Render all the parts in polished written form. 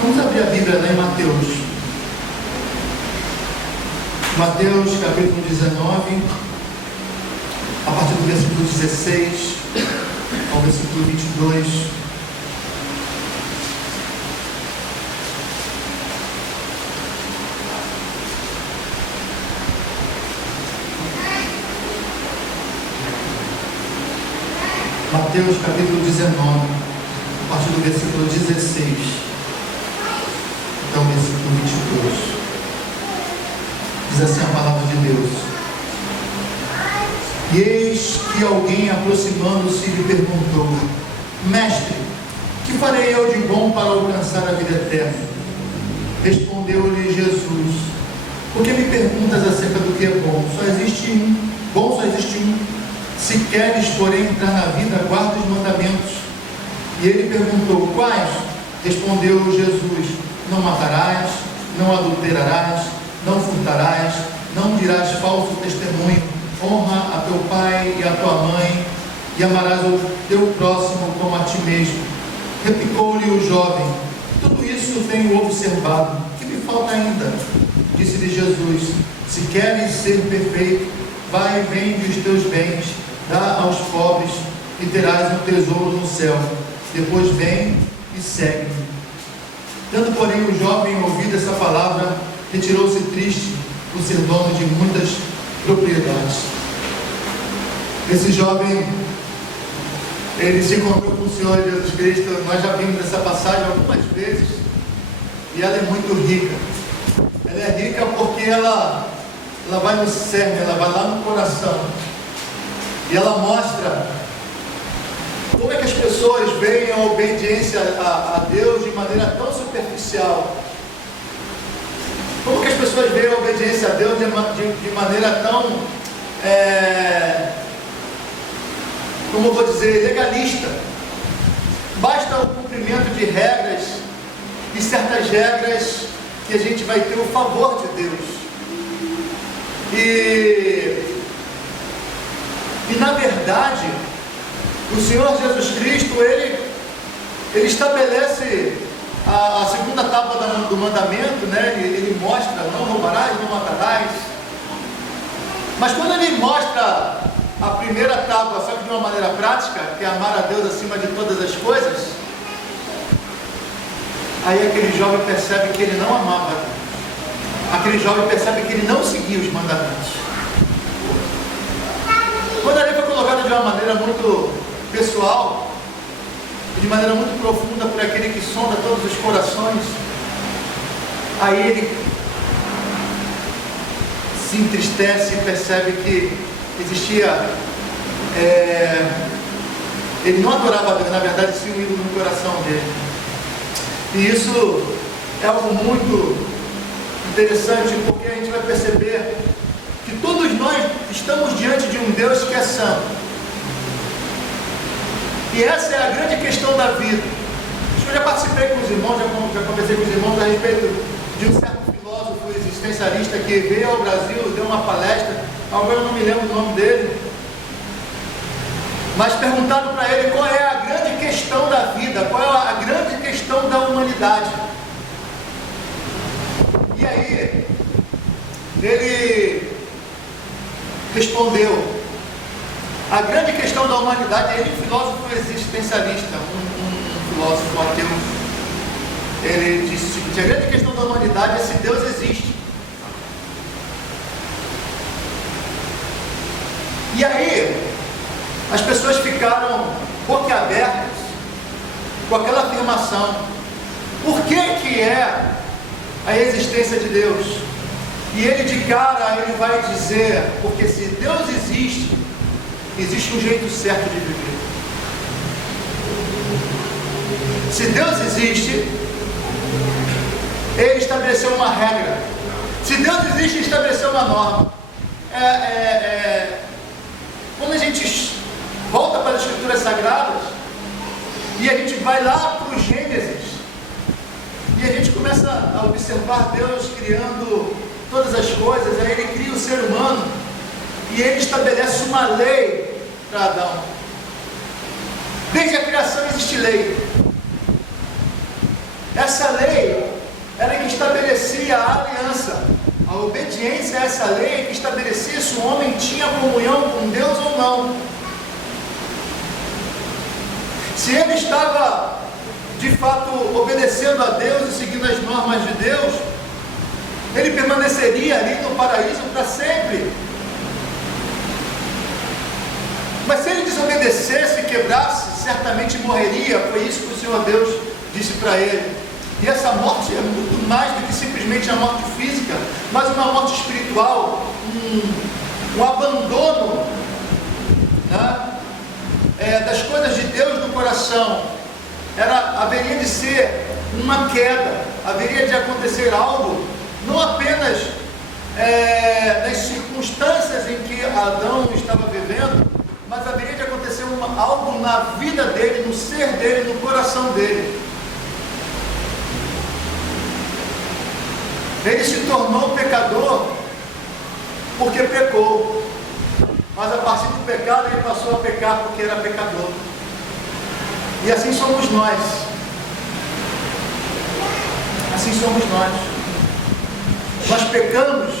Vamos abrir a Bíblia lá em Mateus. Mateus capítulo 19, a partir do versículo 16 ao versículo 22. Mateus capítulo 19, a partir do versículo 16 até o versículo 22. Diz assim a palavra de Deus: E eis que alguém, aproximando-se, lhe perguntou: Mestre, que farei eu de bom para alcançar a vida eterna? Respondeu-lhe Jesus: Por que me perguntas acerca do que é bom? Só existe um. Bom só existe um. Se queres, porém, entrar na vida, guarda os mandamentos. E ele perguntou: Quais? Respondeu Jesus: Não matarás, não adulterarás, não furtarás, não dirás falso testemunho, honra a teu pai e a tua mãe, e amarás o teu próximo como a ti mesmo. Replicou-lhe o jovem: Tudo isso tenho observado. Que me falta ainda? Disse-lhe Jesus: Se queres ser perfeito, vai e vende os teus bens, dá aos pobres, e terás um tesouro no céu. Depois vem e segue-me. Tendo, porém, o jovem ouvido essa palavra, retirou-se triste, por ser dono de muitas propriedades. Esse jovem, ele se encontrou com o Senhor Jesus Cristo. Nós já vimos essa passagem algumas vezes, e ela é muito rica. Ela é rica porque ela vai no cerne, ela vai lá no coração, e ela mostra como é que as pessoas veem a obediência a Deus de maneira tão superficial. Como que as pessoas veem a obediência a Deus de maneira tão, como eu vou dizer, legalista. Basta o cumprimento de regras, e certas regras que a gente vai ter o favor de Deus. E na verdade, o Senhor Jesus Cristo, Ele estabelece a segunda tábua do mandamento, né? Ele mostra: não roubarás, não matarás. Mas quando Ele mostra a primeira tábua, só que de uma maneira prática, que é amar a Deus acima de todas as coisas, aí aquele jovem percebe que ele não amava a Deus. Aquele jovem percebe que ele não seguia os mandamentos. Quando a lei foi colocada de uma maneira muito pessoal, de maneira muito profunda por aquele que sonda todos os corações, aí ele se entristece e percebe que existia, ele não adorava a Deus, na verdade sim um ídolo no coração dele. E isso é algo muito interessante, porque a gente vai perceber que todos nós estamos diante de um Deus que é santo. E essa é a grande questão da vida. Eu já participei com os irmãos, já conversei com os irmãos a respeito de um certo filósofo existencialista que veio ao Brasil, deu uma palestra, agora eu não me lembro o nome dele, mas perguntaram para ele qual é a grande questão da vida, qual é a grande questão da humanidade. E aí, ele respondeu: a grande questão da humanidade, ele é um filósofo existencialista, um filósofo ateu, ele disse o seguinte: a grande questão da humanidade é se Deus existe. E aí, as pessoas ficaram boquiabertas com aquela afirmação. Por que é a existência de Deus? E ele de cara, ele vai dizer: porque se Deus existe, existe um jeito certo de viver. Se Deus existe, Ele estabeleceu uma regra. Se Deus existe, Ele estabeleceu uma norma. Quando a gente volta para as Escrituras Sagradas e a gente vai lá para o Gênesis e a gente começa a observar Deus criando todas as coisas, aí Ele cria o ser humano e Ele estabelece uma lei para Adão. Desde a criação existe lei. Essa lei era que estabelecia a aliança. A obediência a essa lei é que estabelecia se o homem tinha comunhão com Deus ou não. Se ele estava, de fato, obedecendo a Deus e seguindo as normas de Deus, ele permaneceria ali no paraíso para sempre. Mas se ele desobedecesse e quebrasse, certamente morreria. Foi isso que o Senhor Deus disse para ele. E essa morte é muito mais do que simplesmente a morte física, mas uma morte espiritual, um abandono, né, das coisas de Deus no coração. Haveria de ser uma queda, haveria de acontecer algo, não apenas nas circunstâncias em que Adão estava vivendo, mas haveria de acontecer algo na vida dele, no ser dele, no coração dele. Ele se tornou pecador porque pecou, mas a partir do pecado ele passou a pecar porque era pecador. E assim somos nós. Assim somos nós. Nós pecamos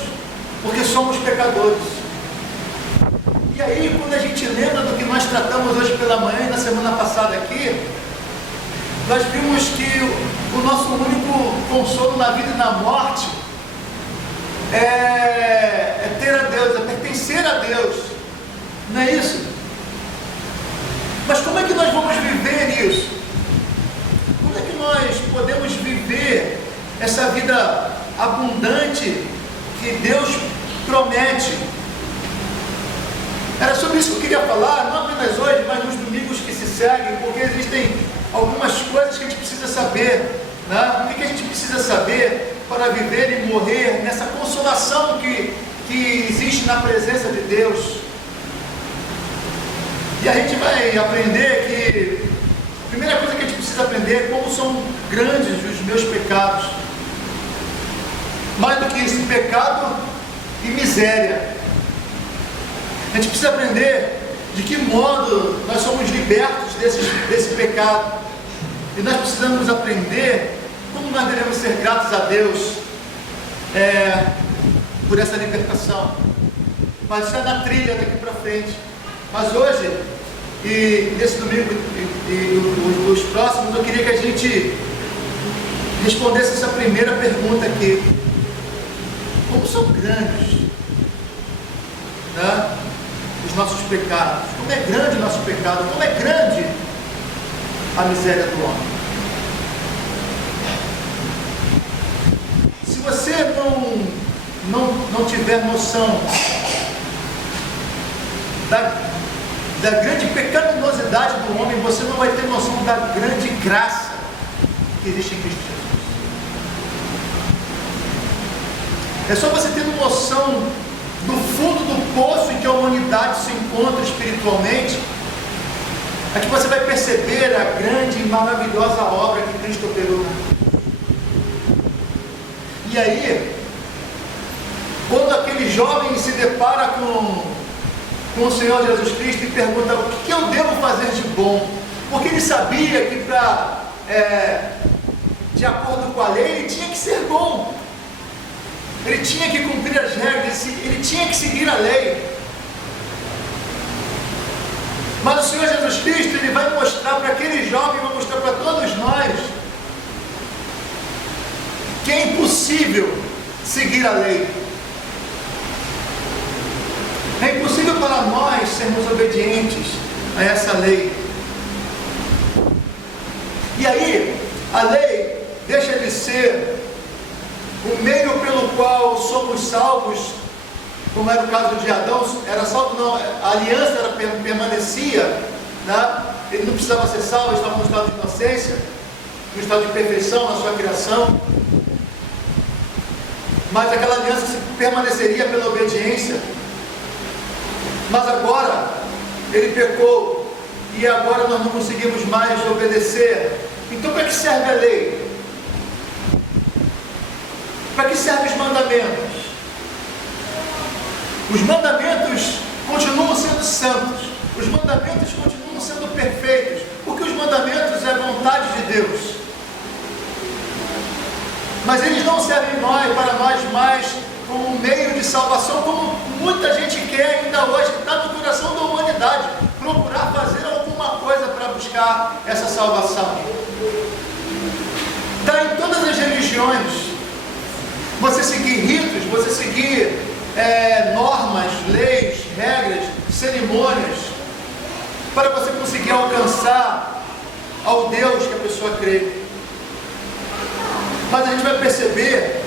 porque somos pecadores. E aí, quando a gente lembra do que nós tratamos hoje pela manhã e na semana passada aqui, nós vimos que o nosso único consolo na vida e na morte é ter a Deus, é pertencer a Deus. Não é isso? Mas como é que nós vamos viver isso? Como é que nós podemos viver essa vida abundante que Deus promete? Era sobre isso que eu queria falar, não apenas hoje, mas nos domingos que se seguem, porque existem algumas coisas que a gente precisa saber, né? O que a gente precisa saber para viver e morrer nessa consolação que existe na presença de Deus. E a gente vai aprender que a primeira coisa que a gente precisa aprender é como são grandes os meus pecados. Mais do que isso, pecado e miséria. A gente precisa aprender de que modo nós somos libertos desse pecado. E nós precisamos aprender como nós devemos ser gratos a Deus por essa libertação. Mas isso é na trilha daqui para frente. Mas hoje, e nesse domingo e os próximos, eu queria que a gente respondesse essa primeira pergunta aqui. Como são grandes, né, os nossos pecados? Como é grande o nosso pecado? Como é grande a miséria do homem? Se você não tiver noção da grande pecaminosidade do homem, você não vai ter noção da grande graça que existe em Cristo Jesus. É só você ter noção do fundo do poço em que a humanidade se encontra espiritualmente, é que você vai perceber a grande e maravilhosa obra que Cristo operou. E aí, quando aquele jovem se depara com o Senhor Jesus Cristo e pergunta: o que eu devo fazer de bom? Porque ele sabia que de acordo com a lei, ele tinha que ser bom. Ele tinha que cumprir as regras, ele tinha que seguir a lei. Mas o Senhor Jesus Cristo, ele vai mostrar para aquele jovem, vai mostrar para todos nós, que é impossível seguir a lei. É impossível para nós sermos obedientes a essa lei. E aí, a lei deixa de ser o meio pelo qual somos salvos, como era o caso de Adão. Era salvo não, a aliança permanecia, né? Ele não precisava ser salvo, ele estava no estado de inocência, no estado de perfeição, na sua criação. Mas aquela aliança permaneceria pela obediência. Mas agora, ele pecou, e agora nós não conseguimos mais obedecer. Então para que serve a lei? Para que servem os mandamentos? Os mandamentos continuam sendo santos, os mandamentos continuam sendo perfeitos, porque os mandamentos é a vontade de Deus. Mas eles não servem para nós mais como um meio de salvação, como muita gente quer ainda hoje, que está no coração da humanidade, procurar fazer alguma coisa para buscar essa salvação. Está em todas as religiões. Você seguir ritos, você seguir normas, leis, regras, cerimônias, para você conseguir alcançar ao Deus que a pessoa crê. Mas a gente vai perceber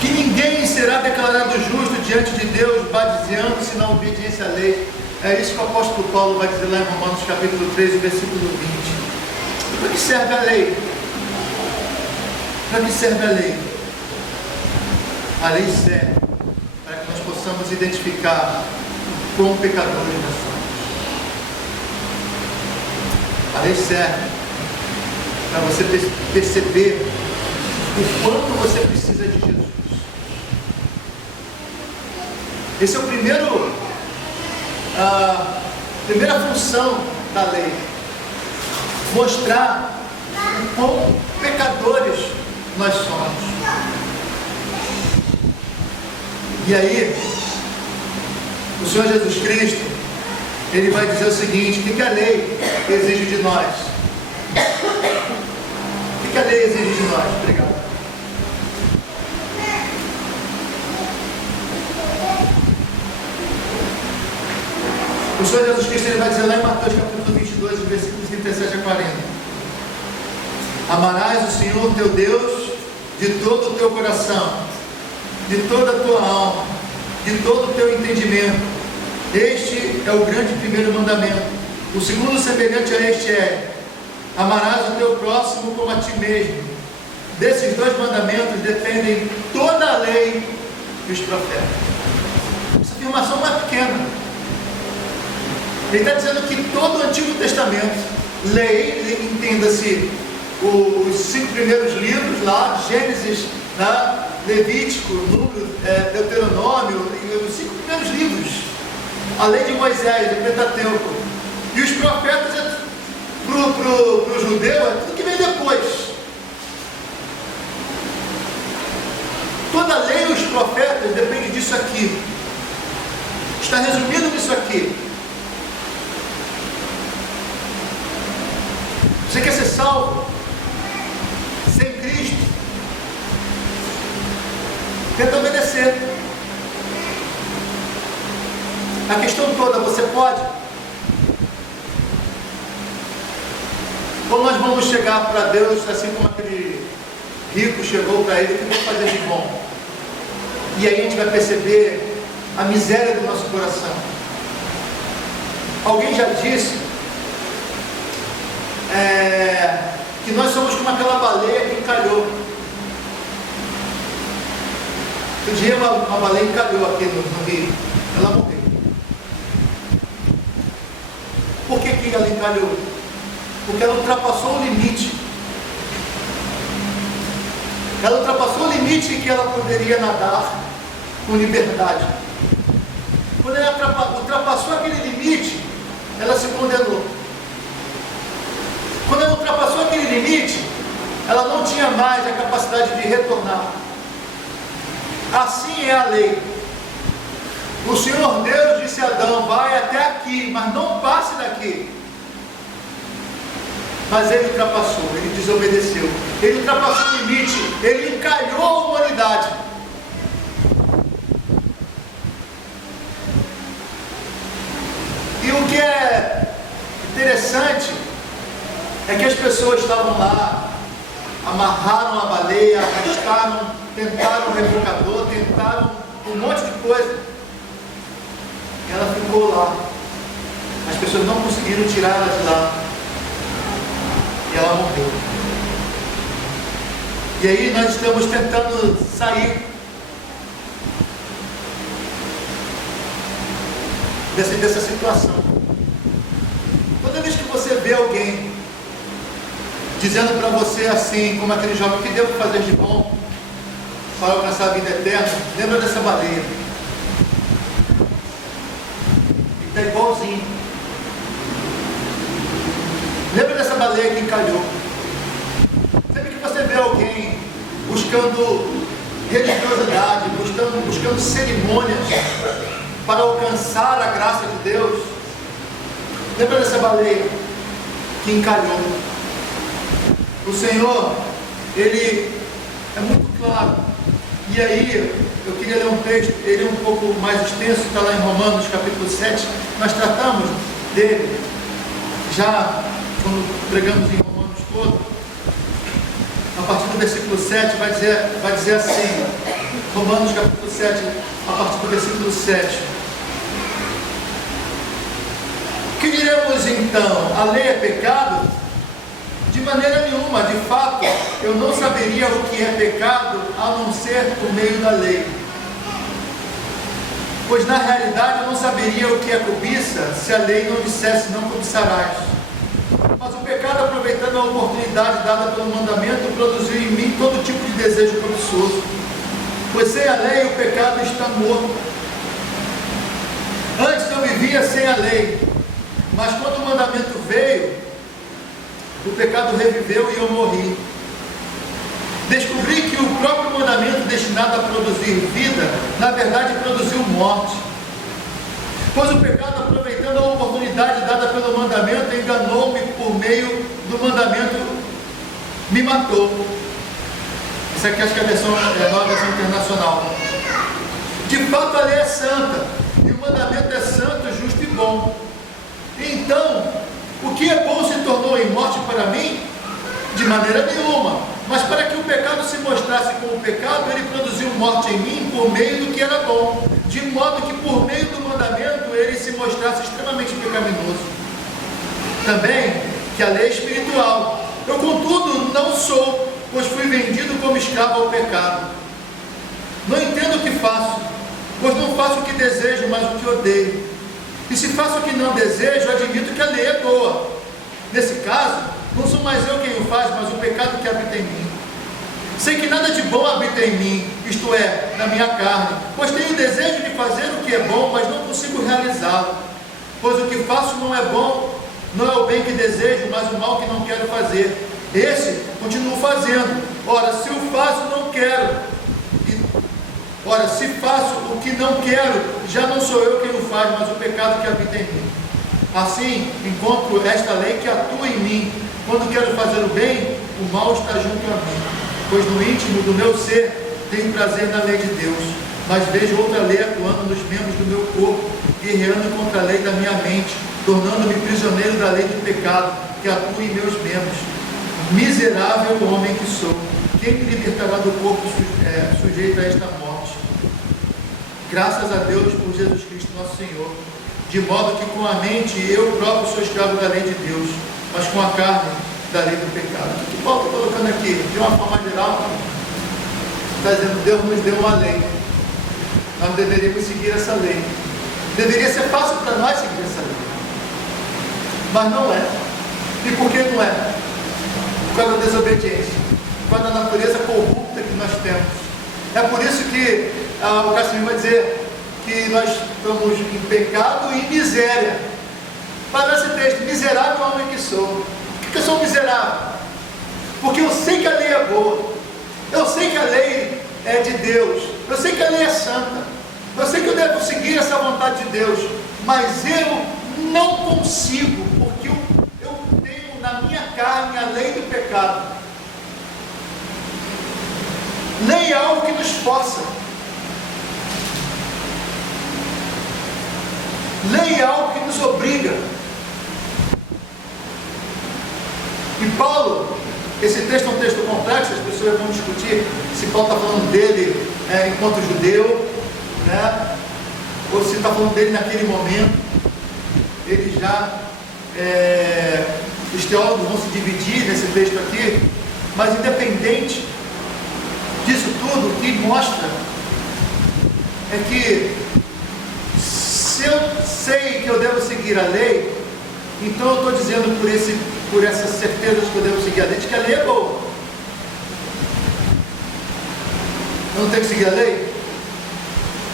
que ninguém será declarado justo diante de Deus baseando-se na obediência à lei. É isso que o apóstolo Paulo vai dizer lá em Romanos capítulo 13, versículo 20. Para que serve a lei? Para que serve a lei? A lei serve para que nós possamos identificar o quão pecadores nós somos. A lei serve para você perceber o quanto você precisa de Jesus. Esse é o primeira função da lei. Mostrar o quão pecadores nós somos. E aí, o Senhor Jesus Cristo, Ele vai dizer o seguinte: o que a lei exige de nós? O que a lei exige de nós? Obrigado. O Senhor Jesus Cristo, Ele vai dizer lá em Mateus capítulo 22, versículos 37 a 40. Amarás o Senhor teu Deus de todo o teu coração, de toda a tua alma, de todo o teu entendimento. Este é o grande primeiro mandamento. O segundo, semelhante a este, é: amarás o teu próximo como a ti mesmo. Desses dois mandamentos dependem toda a lei e os profetas. Essa afirmação não é pequena. Ele está dizendo que todo o Antigo Testamento, lei, entenda-se os 5 primeiros livros lá, Gênesis, Levítico, Número, Deuteronômio, os 5 primeiros livros, a lei de Moisés, o Pentateuco, e os profetas, para o judeu, é tudo que vem depois. Toda a lei e os profetas depende disso aqui. Está resumido nisso aqui. Você quer ser salvo? Sem Cristo? Tenta obedecer. A questão toda, você pode? Ou nós vamos chegar para Deus assim como aquele rico chegou para ele: o que eu vou fazer de bom? E aí a gente vai perceber a miséria do nosso coração. Alguém já disse que nós somos como aquela baleia que encalhou. Outro dia uma baleia encalhou aqui no rio. Ela morreu. Por que ela encalhou? Porque ela ultrapassou o limite. Ela ultrapassou o limite em que ela poderia nadar com liberdade. Quando ela ultrapassou aquele limite, ela se condenou. Quando ela ultrapassou aquele limite, ela não tinha mais a capacidade de retornar. Assim é a lei. O Senhor Deus disse a Adão: vai até aqui, mas não passe daqui. Mas ele ultrapassou, ele desobedeceu, ele ultrapassou o limite, ele encalhou a humanidade. E o que é interessante é que as pessoas estavam lá, amarraram a baleia, arrastaram, tentaram o rebocador, tentaram um monte de coisa. Ela ficou lá. As pessoas não conseguiram tirar ela de lá. E ela morreu. E aí nós estamos tentando sair dessa situação. Toda vez que você vê alguém dizendo para você assim, como aquele jovem: o que devo fazer de bom para alcançar a vida eterna? Lembra dessa baleia. E está igualzinho. Lembra dessa baleia que encalhou. Sempre que você você vê alguém buscando religiosidade, buscando cerimônias para alcançar a graça de Deus, lembra dessa baleia que encalhou? O Senhor, Ele é muito claro. E aí, eu queria ler um texto, ele é um pouco mais extenso, está lá em Romanos capítulo 7, nós tratamos dele, já quando pregamos em Romanos todo, a partir do versículo 7, vai dizer assim, Romanos capítulo 7, a partir do versículo 7. Que diremos então? A lei é pecado? De maneira nenhuma. De fato, eu não saberia o que é pecado a não ser por meio da lei. Pois na realidade eu não saberia o que é cobiça se a lei não dissesse não cobiçarás. Mas o pecado, aproveitando a oportunidade dada pelo mandamento, produziu em mim todo tipo de desejo cobiçoso. Pois sem a lei o pecado está morto. Antes eu vivia sem a lei, mas quando o mandamento veio, o pecado reviveu e eu morri. Descobri que o próprio mandamento destinado a produzir vida, na verdade produziu morte. Pois o pecado, aproveitando a oportunidade dada pelo mandamento, enganou-me por meio do mandamento, me matou. Isso aqui acho que é a versão, a nova versão internacional. De fato a lei é santa, e o mandamento é santo, justo e bom. Então, o que é bom se tornou em morte para mim? De maneira nenhuma. Mas para que o pecado se mostrasse como pecado, ele produziu morte em mim por meio do que era bom, de modo que por meio do mandamento ele se mostrasse extremamente pecaminoso. Também que a lei é espiritual. Eu, contudo, não sou, pois fui vendido como escravo ao pecado. Não entendo o que faço, pois não faço o que desejo, mas o que odeio. E se faço o que não desejo, admito que a lei é boa. Nesse caso, não sou mais eu quem o faz, mas o pecado que habita em mim. Sei que nada de bom habita em mim, isto é, na minha carne, pois tenho o desejo de fazer o que é bom, mas não consigo realizá-lo. Pois o que faço não é bom, não é o bem que desejo, mas o mal que não quero fazer. Esse continuo fazendo. Ora, se o faço, não quero. Ora, se faço o que não quero, já não sou eu quem o faz, mas o pecado que habita em mim. Assim, encontro esta lei que atua em mim. Quando quero fazer o bem, o mal está junto a mim. Pois no íntimo do meu ser, tenho prazer na lei de Deus. Mas vejo outra lei atuando nos membros do meu corpo, guerreando contra a lei da minha mente, tornando-me prisioneiro da lei do pecado, que atua em meus membros. Miserável homem que sou, quem me libertará do corpo sujeito a esta morte? Graças a Deus por Jesus Cristo nosso Senhor, de modo que com a mente eu próprio sou escravo da lei de Deus, mas com a carne da lei do pecado. O que Paulo está colocando aqui, de uma forma geral, está dizendo: Deus nos deu uma lei, nós deveríamos seguir essa lei. Deveria ser fácil para nós seguir essa lei, mas não é. E por que não é? Por causa da desobediência, por causa da natureza corrupta que nós temos. É por isso que o Casimiro vai dizer que nós estamos em pecado e miséria. Para esse texto: miserável homem que sou. Por que eu sou miserável? Porque eu sei que a lei é boa, eu sei que a lei é de Deus, eu sei que a lei é santa, eu sei que eu devo seguir essa vontade de Deus, mas eu não consigo, porque eu tenho na minha carne a lei do pecado. Lei é algo que nos força, lei é algo que nos obriga. E Paulo, esse texto é um texto complexo, as pessoas vão discutir se Paulo está falando dele enquanto judeu, né? Ou se está falando dele naquele momento. Ele já, os teólogos vão se dividir nesse texto aqui, mas independente disso tudo, o que mostra é que se eu sei que eu devo seguir a lei, então eu estou dizendo por essas certezas que eu devo seguir a lei, de que a lei é boa. Eu não tenho que seguir a lei?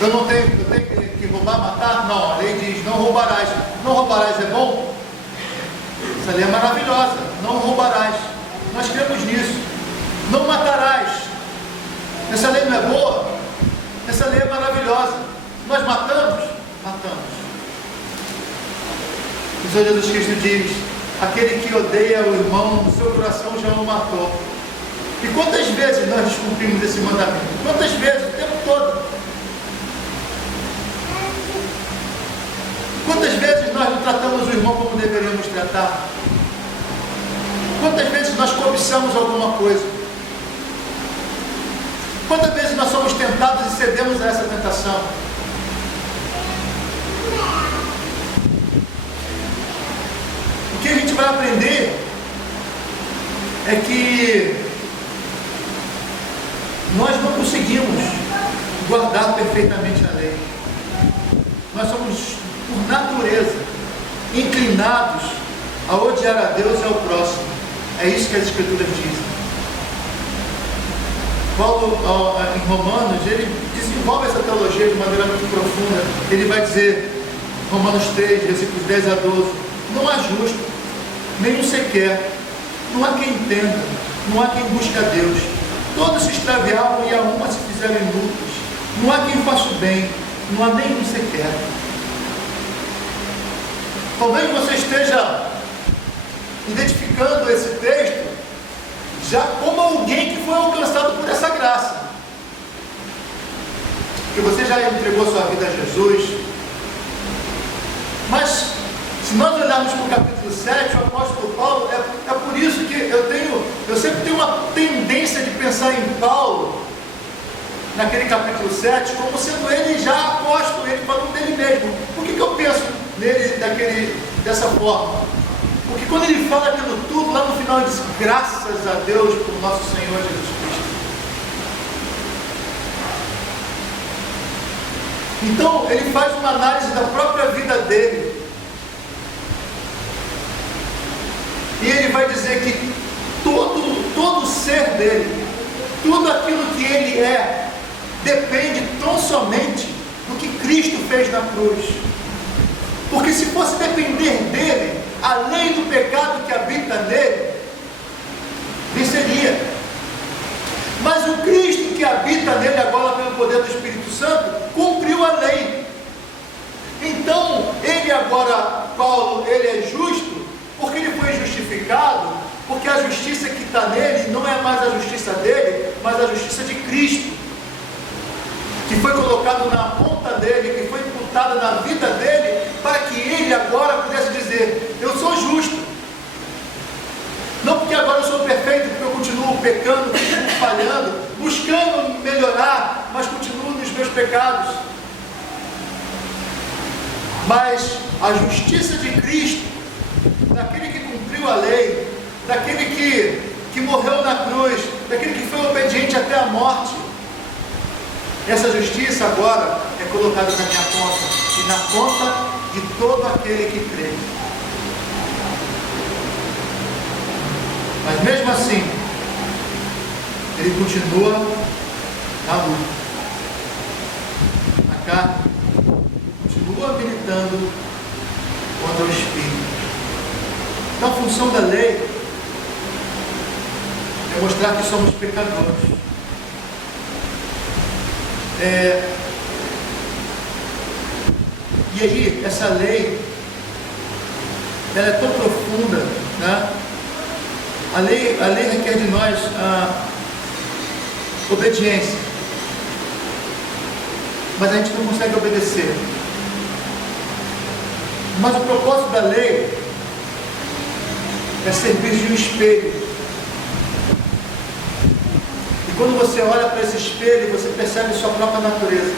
Eu tenho que roubar, matar? Não, a lei diz: não roubarás. Não roubarás é bom? Essa lei é maravilhosa. Não roubarás. Nós cremos nisso. Não matarás. Essa lei não é boa? Essa lei é maravilhosa. Nós matamos? Matamos. O Senhor Jesus Cristo diz: aquele que odeia o irmão, no seu coração já o matou. E quantas vezes nós descumprimos esse mandamento? Quantas vezes? O tempo todo. Quantas vezes nós não tratamos o irmão como deveríamos tratar? Quantas vezes nós cobiçamos alguma coisa? Quantas vezes nós somos tentados e cedemos a essa tentação? O que a gente vai aprender é que nós não conseguimos guardar perfeitamente a lei. Nós somos, por natureza, inclinados a odiar a Deus e ao próximo. É isso que as Escrituras dizem. Paulo, em Romanos, ele desenvolve essa teologia de maneira muito profunda. Ele vai dizer, Romanos 3, versículos 10 a 12: não há justo, nenhum sequer, não há quem entenda, não há quem busque a Deus. Todos se extraviaram e a uma se fizeram inúteis. Não há quem faça o bem, não há nenhum sequer. Talvez você esteja identificando esse texto já como alguém que foi alcançado por essa graça, que você já entregou sua vida a Jesus. Mas se nós olharmos para o capítulo 7, o apóstolo Paulo, é por isso que eu sempre tenho uma tendência de pensar em Paulo naquele capítulo 7 como sendo ele já apóstolo, ele falando dele mesmo. Por que eu penso nele dessa forma? Porque quando ele fala aquilo tudo, lá no final ele diz: graças a Deus por nosso Senhor Jesus Cristo. Então ele faz uma análise da própria vida dele, e ele vai dizer que todo o ser dele, tudo aquilo que ele é, depende tão somente do que Cristo fez na cruz. Porque se fosse depender dele, a lei do pecado que habita nele venceria. Mas o Cristo que habita nele agora pelo poder do Espírito Santo cumpriu a lei. Então ele agora, Paulo, ele é justo porque ele foi justificado, porque a justiça que está nele não é mais a justiça dele, mas a justiça de Cristo, que foi colocado na conta dele, que foi imputada na vida dele, para que ele agora pudesse dizer: eu sou justo. Não porque agora eu sou perfeito, porque eu continuo pecando, continuo falhando, buscando melhorar, mas continuo nos meus pecados. Mas a justiça de Cristo, daquele que cumpriu a lei, daquele que morreu na cruz, daquele que foi obediente até a morte, essa justiça agora é colocada na minha conta e na conta de todo aquele que crê. Mas mesmo assim, ele continua na luta, na carne, continua militando contra o Espírito. Então a função da lei é mostrar que somos pecadores. E aí, essa lei, ela é tão profunda, né? A lei requer de nós obediência, mas a gente não consegue obedecer. Mas o propósito da lei é servir de um espelho. E quando você olha para esse espelho, você percebe sua própria natureza.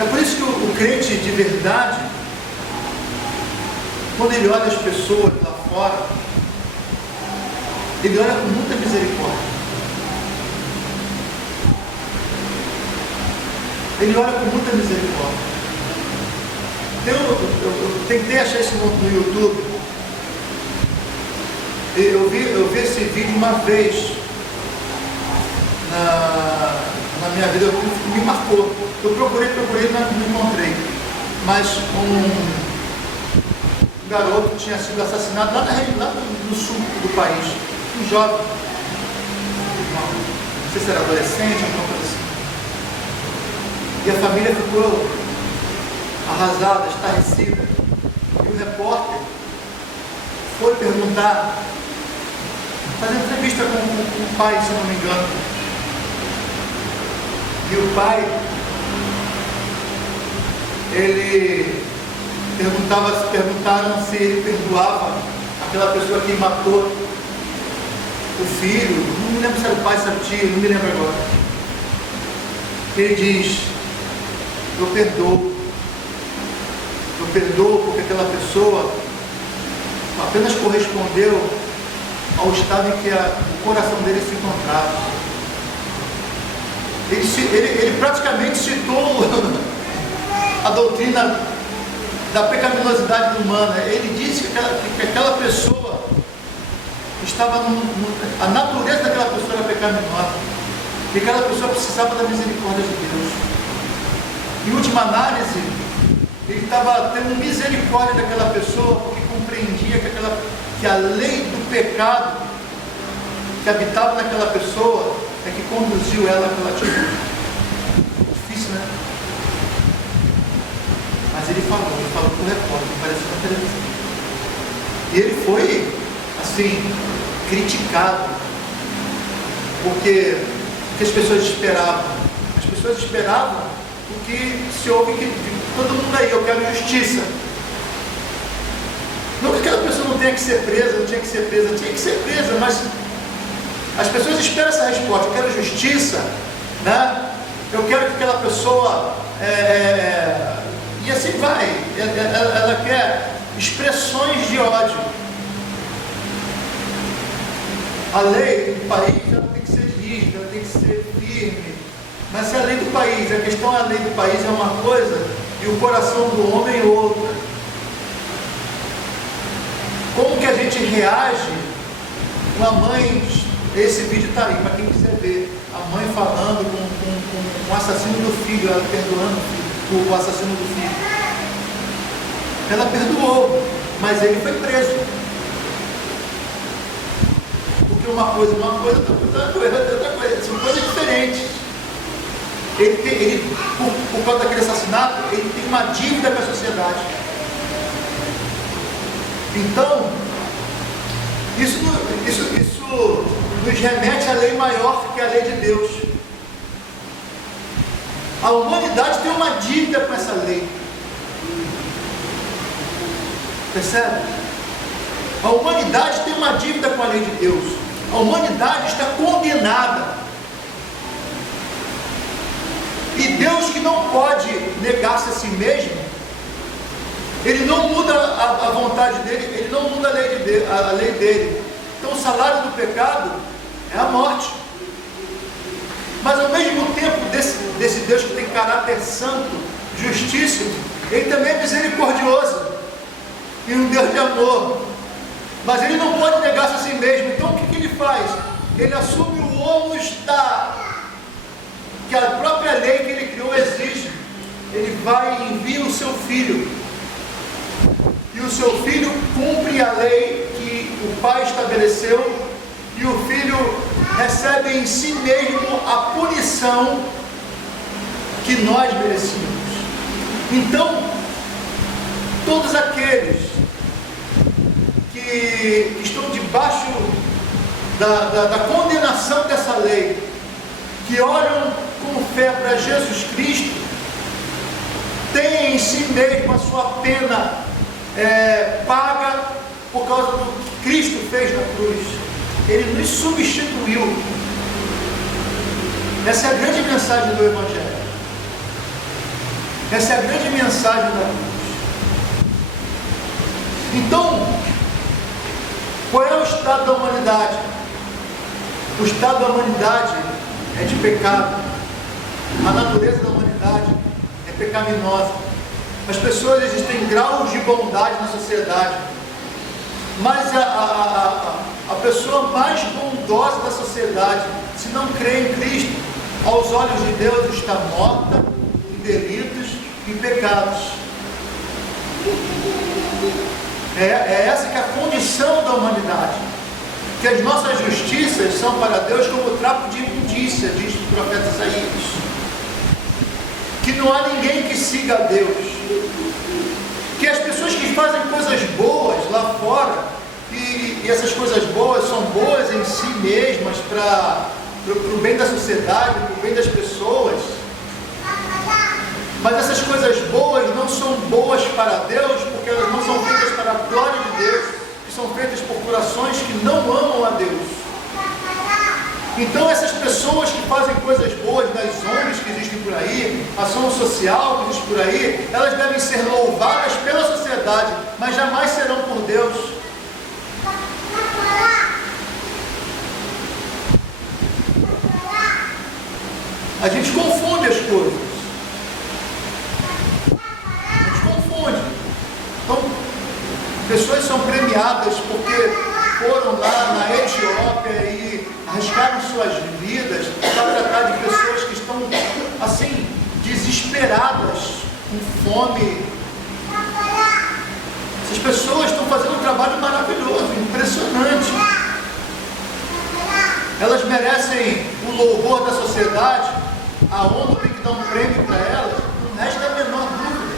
É por isso que o crente de verdade, quando ele olha as pessoas lá fora, ele olha com muita misericórdia. Ele olha com muita misericórdia. Eu tentei achar isso no YouTube. Eu vi esse vídeo uma vez na minha vida, me marcou. Eu procurei, mas não encontrei. Mas um garoto tinha sido assassinado lá no sul do país. um jovem, não sei se era adolescente, alguma coisa assim. E a família ficou arrasada, estarrecida. E o repórter foi perguntar, fazer entrevista com o pai, se não me engano. E o pai, perguntaram se ele perdoava aquela pessoa que matou o filho. Não me lembro se era o pai, se era o tio, não me lembro agora. Ele diz: eu perdoo porque aquela pessoa apenas correspondeu ao estado em que o coração dele se encontrava. Ele praticamente citou a doutrina da pecaminosidade humana. Ele disse que aquela pessoa estava a natureza daquela pessoa era pecaminosa, que aquela pessoa precisava da misericórdia de Deus. Em última análise, ele estava tendo misericórdia daquela pessoa, porque compreendia que a lei do pecado que habitava naquela pessoa é que conduziu ela àquela atitude. Difícil, né? Mas ele falou para o repórter, que apareceu na televisão. E ele foi, assim, criticado, porque o que as pessoas esperavam? As pessoas esperavam o que se ouve que todo mundo aí, eu quero justiça. Não que aquela pessoa não tenha que ser presa, não tinha que ser presa, tinha que ser presa, mas as pessoas esperam essa resposta: eu quero justiça, né? Eu quero que aquela pessoa, e assim vai, ela quer expressões de ódio. A lei do país ela tem que ser rígida, ela tem que ser firme, mas se a lei do país, a questão é a lei do país é uma coisa e o coração do homem é outra. Como que a gente reage com a mãe? Esse vídeo está aí, para quem quiser ver. A mãe falando com o assassino do filho, ela perdoando o assassino do filho. Ela perdoou, mas ele foi preso. Porque uma coisa, outra coisa, são coisas diferentes. Ele por causa daquele assassinato, ele tem uma dívida com a sociedade. Então, isso nos remete à lei maior que a lei de Deus. A humanidade tem uma dívida com essa lei. Percebe? A humanidade tem uma dívida com a lei de Deus. A humanidade está condenada. E Deus, que não pode negar-se a si mesmo, Ele não muda a vontade dele, Ele não muda a lei dele. Então o salário do pecado é a morte. Mas ao mesmo tempo, desse Deus que tem caráter santo, justíssimo, Ele também é misericordioso e um Deus de amor. Mas Ele não pode negar-se a si mesmo. Então o que Ele faz? Ele assume o ônus que a própria lei que Ele criou exige. Ele vai e envia o seu Filho. E o seu Filho cumpre a lei que o Pai estabeleceu, e o Filho recebe em si mesmo a punição que nós merecíamos. Então, todos aqueles que estão debaixo da condenação dessa lei, que olham com fé para Jesus Cristo, têm em si mesmo a sua pena paga por causa do que Cristo fez na cruz. Ele nos substituiu. Essa é a grande mensagem do Evangelho. Essa é a grande mensagem da cruz. Então, qual é o estado da humanidade? O estado da humanidade é de pecado. A natureza da humanidade é pecaminosa. As pessoas, existem graus de bondade na sociedade, mas a pessoa mais bondosa da sociedade, se não crê em Cristo, aos olhos de Deus está morta em delitos e pecados. É essa que é a condição da humanidade. que as nossas justiças são para Deus como trapo de imundícia, diz o profeta Isaías. Que não há ninguém que siga a Deus. Que as pessoas que fazem coisas boas lá fora, e essas coisas boas são boas em si mesmas, para o bem da sociedade, para o bem das pessoas, mas essas coisas boas não são boas para Deus, porque elas não são feitas para a glória de Deus, que são feitas por corações que não amam a Deus. Então essas pessoas que fazem coisas boas nas ONGs que existem por aí, ação social que existe por aí, elas devem ser louvadas pela sociedade, mas jamais serão por Deus. A gente confunde as coisas. Então, pessoas são premiadas porque foram lá na Etiópia e arriscaram suas vidas para tratar de pessoas que estão, assim, desesperadas, com fome. Essas pessoas estão fazendo um trabalho maravilhoso, impressionante. Elas merecem o louvor da sociedade, a ONU tem que dar um prêmio para elas, não resta a menor dúvida.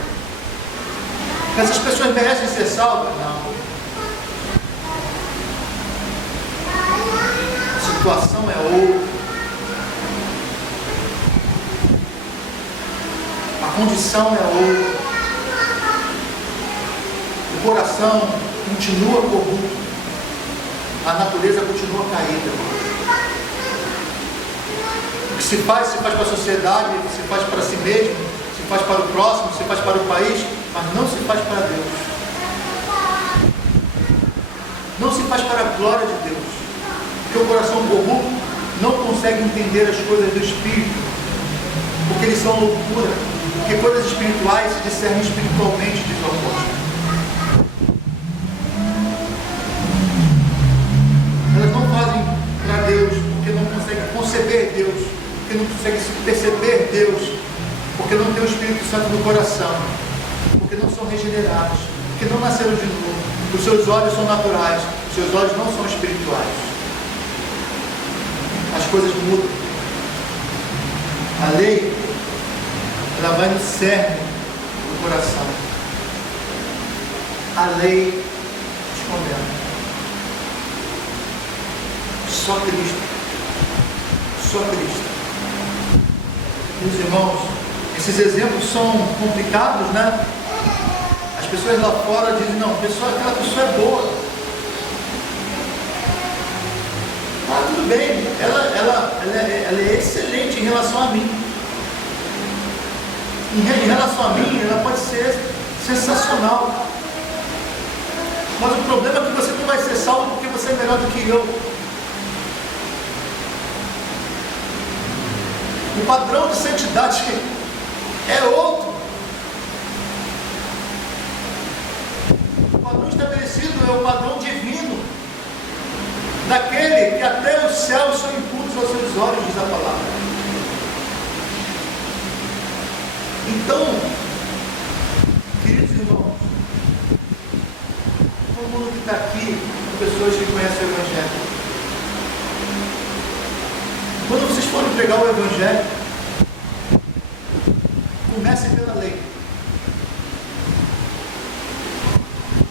Essas pessoas merecem ser salvas? Não. A situação é outra. A condição é outra. O coração continua corrupto. A natureza continua caída. O que se faz para a sociedade, se faz para si mesmo, se faz para o próximo, se faz para o país, mas não se faz para Deus. Não se faz para a glória de Deus. Porque o coração corrupto não consegue entender as coisas do Espírito, porque eles são loucura. Porque coisas espirituais se discernem espiritualmente, diz o apóstolo. Elas não fazem para Deus, porque não conseguem conceber Deus, porque não conseguem perceber Deus, porque não tem o Espírito Santo no coração, porque não são regenerados, porque não nasceram de novo. Os seus olhos são naturais, os seus olhos não são espirituais. As coisas mudam. A lei, ela vai no cerne do coração. A lei te condena. Só Cristo. Só Cristo. Meus irmãos, esses exemplos são complicados, né? As pessoas lá fora dizem, não, aquela pessoa é boa. Ah, tudo bem, ela é excelente em relação a mim. Em relação a mim, ela pode ser sensacional. Mas o problema é que você não vai ser salvo porque você é melhor do que eu. O padrão de santidade é outro. O padrão estabelecido é o padrão divino, daquele que até os céus são impuros aos seus olhos, diz a palavra. Então, queridos irmãos, todo mundo que está aqui são pessoas que conhecem o Evangelho. Quando vocês forem pregar o Evangelho, comece pela lei.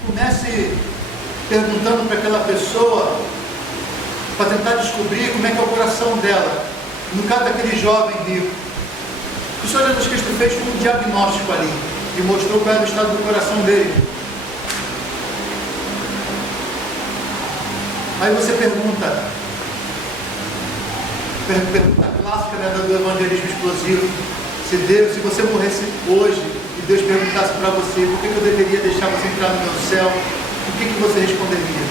Comece perguntando para aquela pessoa, para tentar descobrir como é que é o coração dela. No caso daquele jovem rico, o Senhor Jesus Cristo fez um diagnóstico ali e mostrou qual era o estado do coração dele. Aí você pergunta clássica, né, do evangelismo explosivo: se você morresse hoje e Deus perguntasse para você por que eu deveria deixar você entrar no meu céu, o que você responderia?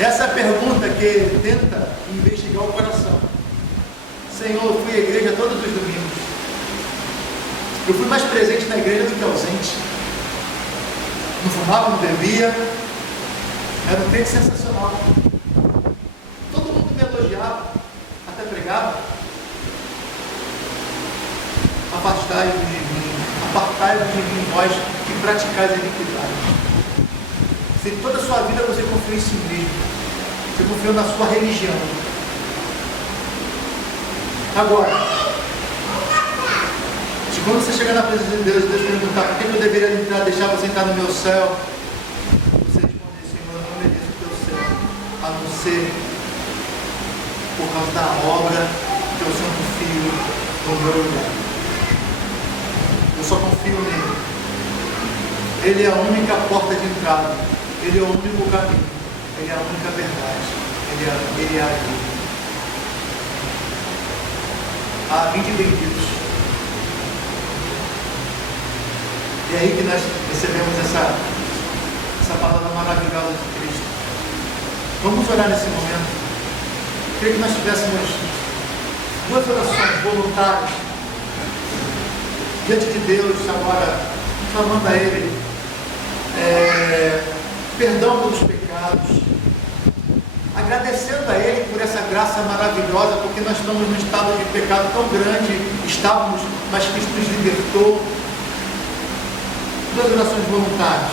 Essa é a pergunta que tenta investigar o coração. Senhor, eu fui à igreja todos os domingos, eu fui mais presente na igreja do que ausente, não fumava, não bebia, era um crente sensacional, todo mundo me elogiava, até pregava. Apartai-vos de mim, vós que praticais a iniquidade. Se toda a sua vida você confiou confiou em si mesmo. Você confiou na sua religião. Agora, se quando você chegar na presença de Deus e Deus perguntar por que eu deveria entrar, deixar você entrar no meu céu, você responder: Senhor, eu não mereço o teu céu, a não ser por causa da obra do teu Santo Filho no meu lugar. Eu só confio nele. Ele é a única porta de entrada. Ele é o único caminho. Ele é a única verdade. Ele é a vida. Vinde benditos. E é aí que nós recebemos essa palavra maravilhosa de Cristo. Vamos orar nesse momento. Eu queria que nós tivéssemos duas orações voluntárias diante de Deus agora, clamando a Ele perdão pelos pecados, agradecendo a Ele por essa graça maravilhosa, porque nós estamos num estado de pecado tão grande, mas Cristo nos libertou. Duas orações voluntárias.